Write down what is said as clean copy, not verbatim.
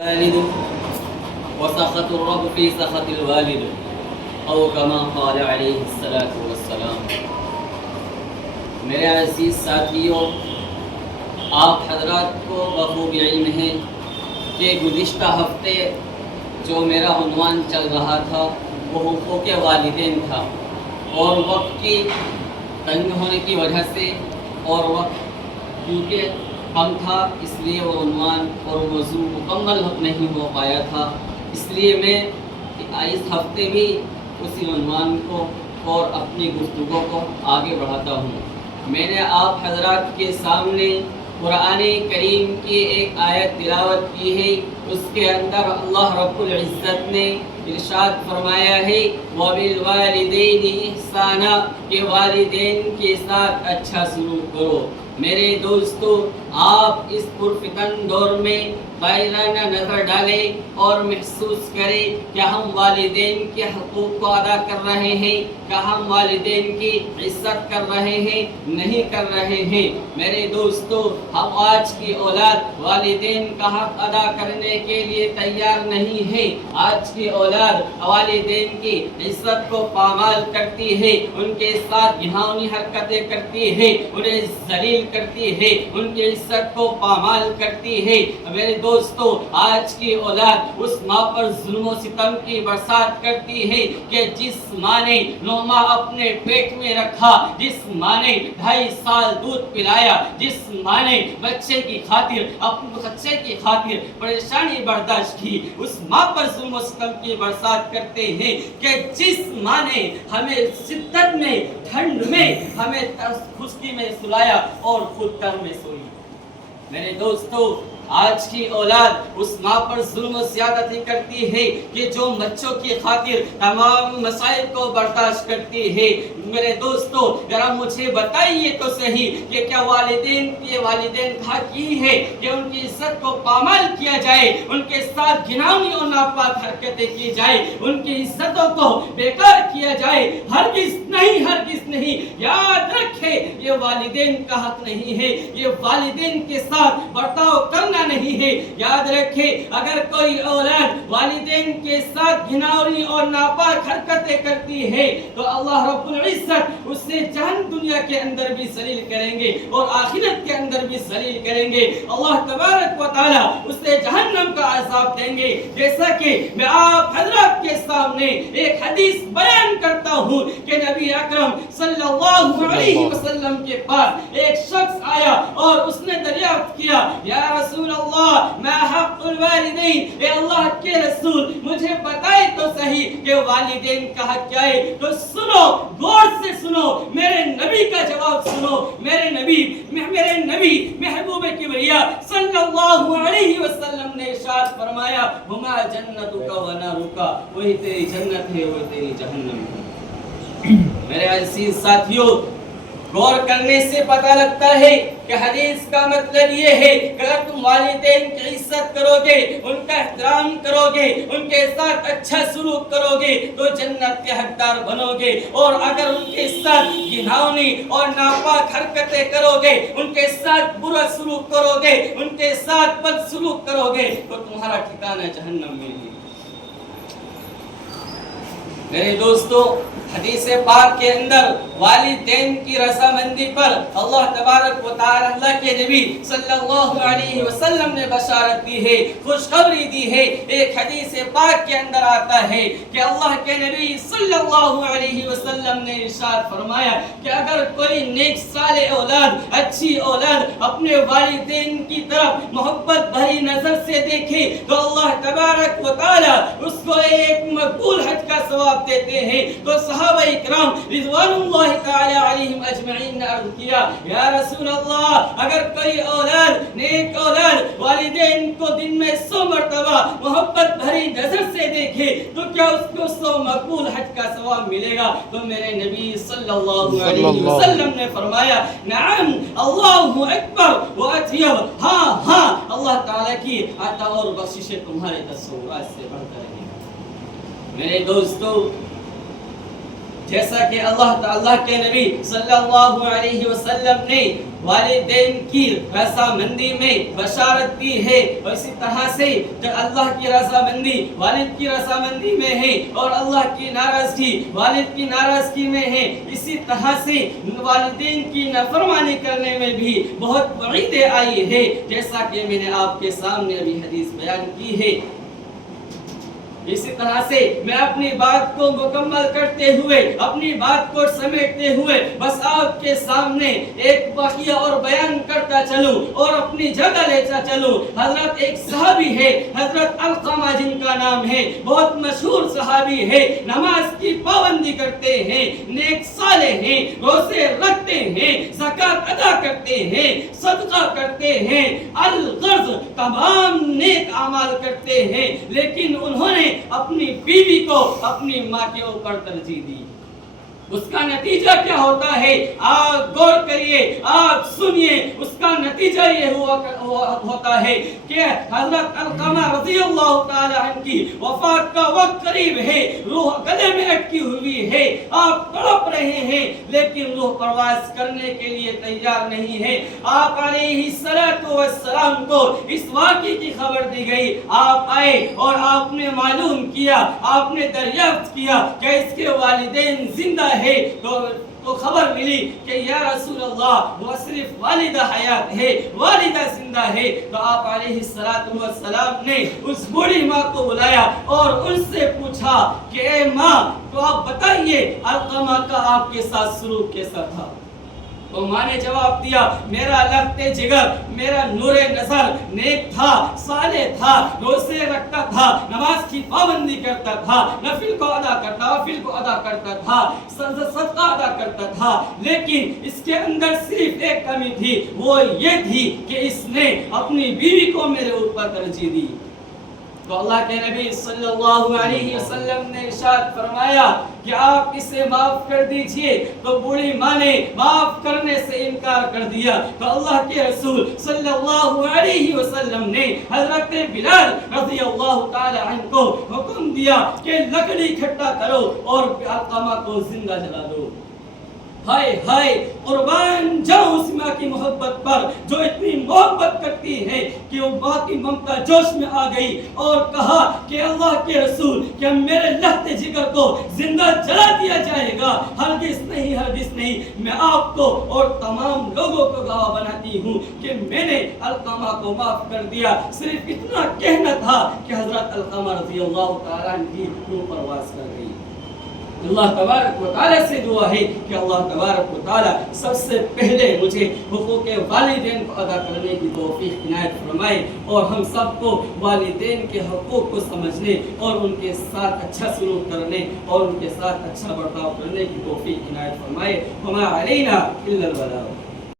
الوالد وسخط الرب في سخط الوالد او كما قال علیہ الصلاۃ والسلام۔ میرے عزیز ساتھیوں، آپ حضرات کو بخوب علم ہے کہ گزشتہ ہفتے جو میرا عنوان چل رہا تھا وہ حقوق والدین تھا، اور وقت کی تنگ ہونے کی وجہ سے اور وقت کیونکہ کم تھا اس لیے وہ عنوان اور موضوع مکمل نہیں ہو پایا تھا، اس لیے میں اس ہفتے بھی اسی عنوان کو اور اپنی گفتگو کو آگے بڑھاتا ہوں۔ میں نے آپ حضرات کے سامنے قرآن کریم کی ایک آیت تلاوت کی ہے، اس کے اندر اللہ رب العزت نے ارشاد فرمایا ہے وَبِالْوَالِدَيْنِ إِحْسَانًا، کہ والدین کے ساتھ اچھا سلوک کرو۔ میرے دوستو، آپ اس پرفتن دور میں قائلانہ نظر ڈالیں اور محسوس کریں کہ ہم والدین کے حقوق کو ادا کر رہے ہیں، کہ ہم والدین کی عزت کر رہے ہیں، نہیں کر رہے ہیں۔ میرے دوستو، ہم آج کی اولاد والدین کا حق ادا کرنے کے لیے تیار نہیں ہے۔ آج کی اولاد والدین کی عزت کو پامال کرتی ہے، ان کے ساتھ گھناؤنی حرکتیں کرتی ہے، انہیں ذلیل کرتی ہے، ان کی عزت کو پامال کرتی ہے۔ میرے دوستو، آج کی اولاد اس ماں پر ظلم و ستم کی برسات کرتی ہے کہ جس ماں نے 9 ماہ اپنے پیٹ میں رکھا، جس ماں نے 2.5 سال دودھ پلایا، جس ماں نے بچے کی خاطر پریشانی برداشت کی، اس ماں پر ظلم و ستم کی برسات کرتے ہیں کہ جس ماں نے ہمیں شدت میں، ٹھنڈ میں، ہمیں خشکی میں سلایا اور خود تر میں سوئی۔ میرے دوستو، آج کی اولاد اس ماں پر ظلم و زیادتی کرتی ہے کہ جو بچوں کی خاطر تمام مسائل کو برداشت کرتی ہے۔ میرے دوستو، ذرا مجھے بتائیے تو صحیح کہ کیا والدین کا حق یہ ہے کہ ان کی عزت کو پامال کیا جائے، ان کے ساتھ گھناؤنی اور ناپاک حرکتیں کی جائے، ان کی عزتوں کو بیکار کیا جائے؟ ہرگز نہیں، ہرگز نہیں۔ یاد رکھے، یہ والدین کا حق نہیں ہے، یہ والدین کے ساتھ برتاؤ کرنا نہیں ہے۔ یاد رکھے، اگر کوئی اولاد والدین کے ساتھ گھناؤنی اور ناپاک حرکتیں کرتی ہے تو اللہ رب العزت اسے دنیا کے اندر بھی ذلیل کریں گے اور آخرت کے اندر بھی ذلیل کریں گے۔ اللہ تبارک و تعالی اسے جہنم کا عذاب دیں گے۔ جیسا کہ میں آپ حضرات کے سامنے ایک حدیث بیان کرتا ہوں کہ نبی اکرم صلی اللہ علیہ وسلم کے پاس ایک شخص آیا اور اس نے دریافت کیا، یا رسول اللہ ما حق الوالدین، اے اللہ کے رسول مجھے بتائے تو صحیح کہ والدین کا حق کیا ہے؟ تو سنو، غور سے سنو، میرے نبی کا جواب سنو۔ میرے نبی محبوب کبریا صلی اللہ علیہ وسلم نے ارشاد فرمایا ہما جنتک و نارک، وہی تیری جنت ہے، وہی تیری جہنم ہے۔ میرے عزیز ساتھیوں، غور کرنے سے پتہ لگتا ہے کہ حدیث کا مطلب یہ ہے کہ اگر تم والدین کی عزت کرو گے، ان کا احترام کرو گے، ان کے ساتھ اچھا سلوک کرو گے تو جنت کے حقدار بنو گے، اور اگر ان کے ساتھ گھناؤنی اور ناپاک حرکتیں کرو گے، ان کے ساتھ برا سلوک کرو گے، ان کے ساتھ بد سلوک کرو گے تو تمہارا ٹھکانہ جہنم میں ہے۔ میرے دوستو، حدیث پاک کے اندر والدین کی رضامندی پر اللہ تبارک و تعالی اللہ کے نبی صلی اللہ علیہ وسلم نے بشارت دی ہے، خوشخبری دی ہے۔ ایک حدیث پاک کے اندر آتا ہے کہ اللہ کے نبی صلی اللہ علیہ وسلم نے ارشاد فرمایا کہ اگر کوئی نیک صالح اولاد، اچھی اولاد اپنے والدین کی طرف محبت بھری نظر سے دیکھے تو اللہ تبارک و تعالی اس کو ایک مقبول حج کا ثواب دیتے ہیں۔ تو صحابہ اکرام رضوان اللہ تعالی علیہم اجمعین نے عرض کیا، یا رسول اللہ، اگر کوئی اولاد، نیک اولاد والدین کو دن میں 100 مرتبہ محبت بھری نظر سے دیکھے تو کیا اس کو 100 مقبول حج کا ثواب ملے گا؟ تو میرے نبی صلی اللہ علیہ وسلم نے فرمایا نعم، اللہ اکبر و اطیب، ہاں ہاں، اللہ تعالی کی عطا اور بخششیں تمہارے تصورات سے بڑھ کر ہیں۔ میرے دوستو، جیسا کہ اللہ کے نبی صلی اللہ علیہ وسلم نے والدین کی رضامندی میں بشارت دی ہے، اور اسی طرح سے جب اللہ کی رضامندی والد کی رضامندی میں ہے اور اللہ کی ناراضگی والد کی ناراضگی میں ہے، اسی طرح سے والدین کی نافرمانی کرنے میں بھی بہت وعیدیں آئی ہے، جیسا کہ میں نے آپ کے سامنے ابھی حدیث بیان کی ہے۔ اسی طرح سے میں اپنی بات کو مکمل کرتے ہوئے، اپنی بات کو سمیٹتے ہوئے بس آپ کے سامنے ایک واقعہ اور بیان کرتا چلوں اور اپنی جگہ لیتا چلوں۔ حضرت ایک صحابی ہے، حضرت علقمہ جن کا نام ہے، بہت مشہور صحابی ہے، نماز کی پابندی کرتے ہیں، نیک صالح ہیں، روزے رکھتے ہیں، زکوٰۃ ادا کرتے ہیں، صدقہ کرتے ہیں، الغرض تمام نیک اعمال کرتے ہیں، لیکن انہوں نے اپنی بیوی کو اپنی ماں کے اوپر ترجیح دی۔ اس کا نتیجہ کیا ہوتا ہے؟ آپ غور کریے، آپ سنیے، اس کا نتیجہ یہ ہوتا ہے کہ حضرت علقمہ رضی اللہ تعالی عنہ کی وفات کا وقت قریب ہے، روح گلے میں اٹکی ہوئی ہے، آپ تڑپ رہے ہیں، لیکن روح پرواز کرنے کے لیے تیار نہیں ہے۔ آپ علیہ السلام کو اس واقعے کی خبر دی گئی، آپ آئے اور آپ نے معلوم کیا، آپ نے دریافت کیا کہ اس کے والدین زندہ ہے، تو خبر ملی کہ یا رسول اللہ وہ صرف والدہ حیات ہے، والدہ زندہ ہے۔ تو آپ علیہ السلام نے اس بوڑھی ماں کو بلایا اور ان سے پوچھا کہ اے ماں، تو آپ بتائیے علقمہ کا آپ کے ساتھ سلوک کیسا تھا؟ تو ماں نے جواب دیا، میرا لگتے جگر، میرا نور نظر نیک تھا، صالح تھا، روزے رکھتا تھا، نماز کی پابندی کرتا تھا، نفل کو ادا کرتا، وفل کو ادا کرتا تھا، صدقہ ادا کرتا تھا، لیکن اس کے اندر صرف ایک کمی تھی، وہ یہ تھی کہ اس نے اپنی بیوی کو میرے اوپر ترجیح دی۔ تو اللہ کے نبی صلی اللہ علیہ وسلم نے ارشاد فرمایا کہ آپ اسے معاف کر دیجئے۔ تو بوڑھی ماں نے معاف کرنے سے انکار کر دیا۔ تو اللہ کے رسول صلی اللہ علیہ وسلم نے حضرت بلال رضی اللہ تعالی عنہ کو حکم دیا کہ لکڑی اکٹھا کرو اور علقمہ کو زندہ جلا دو۔ ہائے ہائے، قربان جاؤں اس ماں کی محبت پر جو اتنی محبت کرتی ہے کہ وہ ماں کی ممتا جوش میں آ گئی اور کہا کہ اللہ کے رسول، کیا میرے لہتے جگر کو زندہ جلا دیا جائے گا؟ ہرگز نہیں، ہرگز نہیں، میں آپ کو اور تمام لوگوں کو گواہ بناتی ہوں کہ میں نے علقمہ کو معاف کر دیا۔ صرف اتنا کہنا تھا کہ حضرت علقمہ رضی اللہ تعالیٰ عنہ کی روح پرواز کر گئی۔ اللہ تبارک و تعالیٰ سے دعا ہے کہ اللہ تبارک و تعالیٰ سب سے پہلے مجھے حقوق والدین کو ادا کرنے کی توفیق عنایت فرمائے، اور ہم سب کو والدین کے حقوق کو سمجھنے اور ان کے ساتھ اچھا سلوک کرنے اور ان کے ساتھ اچھا برتاؤ کرنے کی توفیق عنایت فرمائے۔ وما علینا الا البلاغ۔